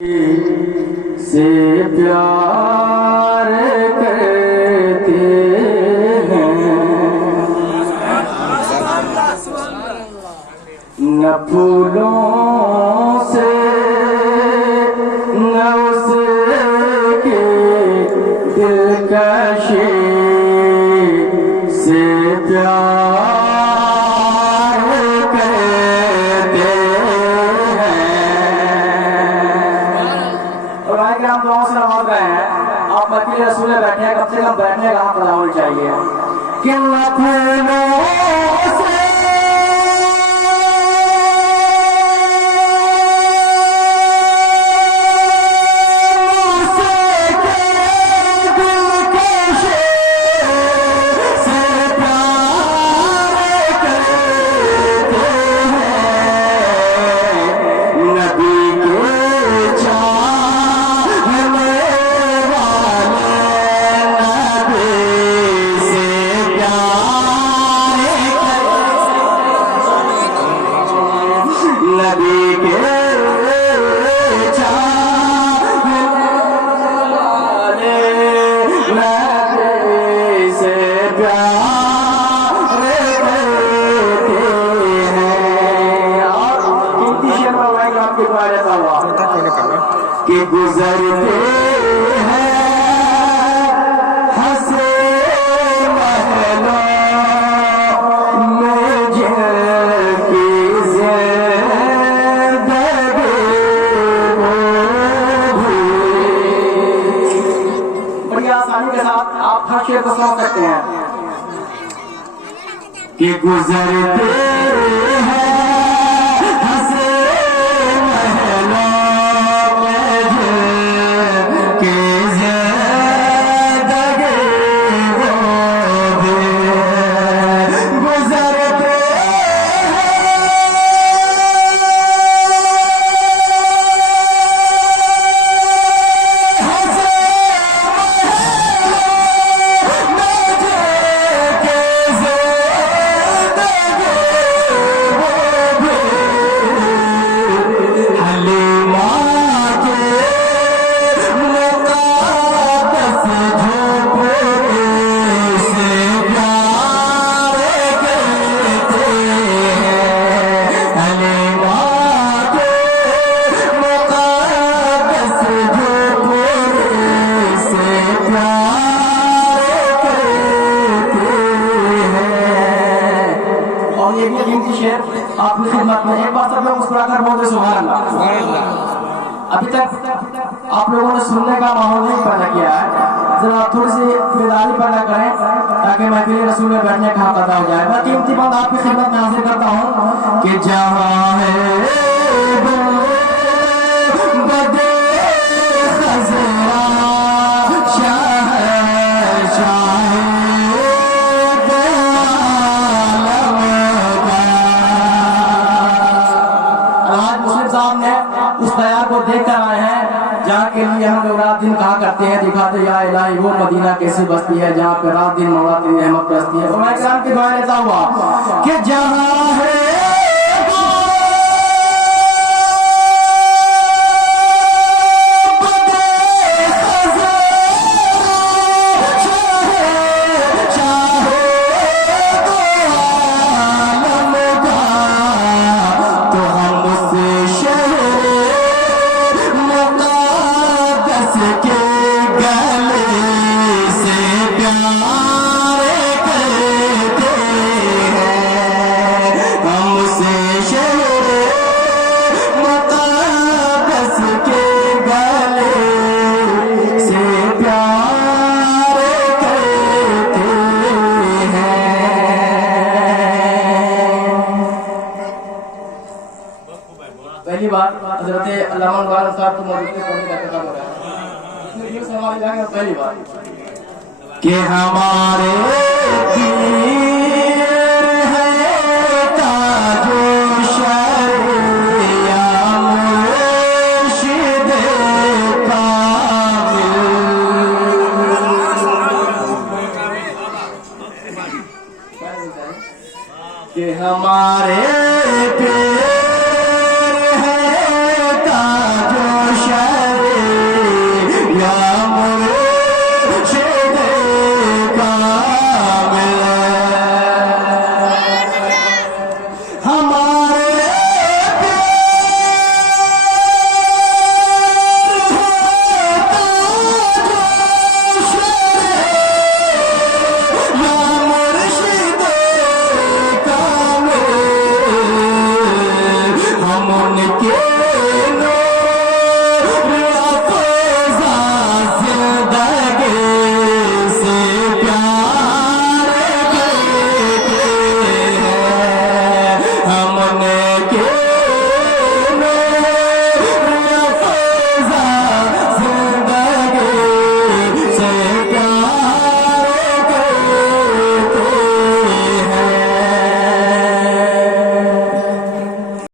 سے پیار کرتے ہیں، نہ پھولوں سے نہ اس کے دلکشی سے پیار ہم لوگوں سے نماز رہے ہیں، آپ مکی رسول بیٹھے ہیں، کم سے کم بیٹھنے کا حق بنانا چاہیے کہ کہ گزرتے ہیں ہنسے محلوں میں جن کی زندگی بڑی آسانی کے ساتھ آپ ہر شعر کو سن سکتے ہیں کہ گزرتے ہیں آپ کی خدمت میں ایک بار سب لوگ مسکرا کر بولتے سبحان اللہ۔ ابھی تک آپ لوگوں نے سننے کا ماحول نہیں پیدا کیا ہے، ذرا تھوڑی سی بیداری پیدا کریں تاکہ محفل رسول میں بیٹھنے کا حق ادا ہو جائے۔ میں قیمتی بات آپ کی خدمت میں حاضر کرتا ہوں کہ جہاں ہے بدے خزرا کو دیکھ کر آئے ہیں جہاں کے لیے ہم لوگ رات دن کہا کرتے ہیں، دکھاتے یا الہی وہ مدینہ کیسی بستی ہے جہاں پہ رات دن مولا تیری رحمت برستی ہے۔ تو میں اکرام کی دعا لیتا ہوا کہ جہاں ہے پہلی بار حضرت علامہ مولانا صاحب کو موجودگی ہونے کا اعتراض ہو رہا ہے، اس میں یہ سوال جائے گا پہلی بار کہ ہمارے